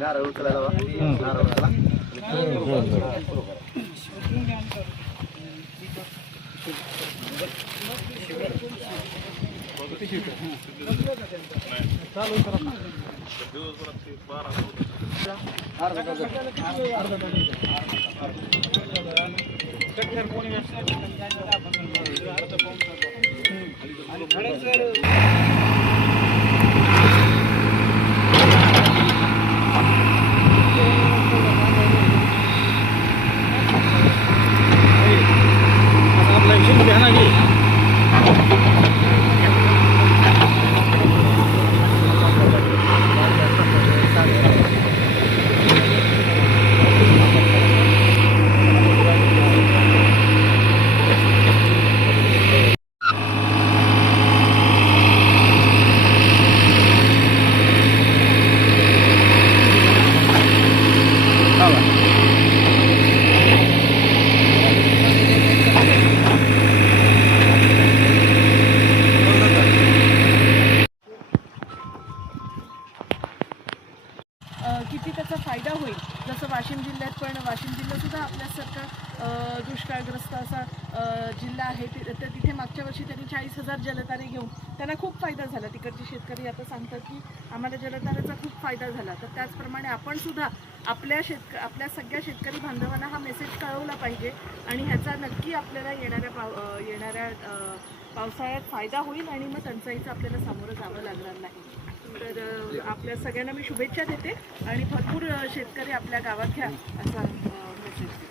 नारळ उचलायला नारळ उचला किती त्याचा फायदा होईल. जसं वाशिम जिल्ह्यात पण वाशिम जिल्हासुद्धा आपल्यासारखा दुष्काळग्रस्त असा जिल्हा आहे. तर तिथे मागच्या वर्षी त्यांनी 40,000 जलतारे घेऊन त्यांना खूप फायदा झाला. तिकडचे शेतकरी आता सांगतात की आम्हाला जलतारेचा खूप फायदा झाला. तर त्याचप्रमाणे आपण सुद्धा आपल्या सगळ्या शेतकरी बांधवांना हा मेसेज कळवला पाहिजे आणि ह्याचा नक्की आपल्याला येणाऱ्या पावसाळ्यात फायदा होईल आणि मग टंचाईचं आपल्याला सामोरं जावं लागणार नाही. तर आपल्या सगळ्यांना मी शुभेच्छा देते आणि भरपूर शेतकरी आपल्या गावात घ्या असा मेसेज.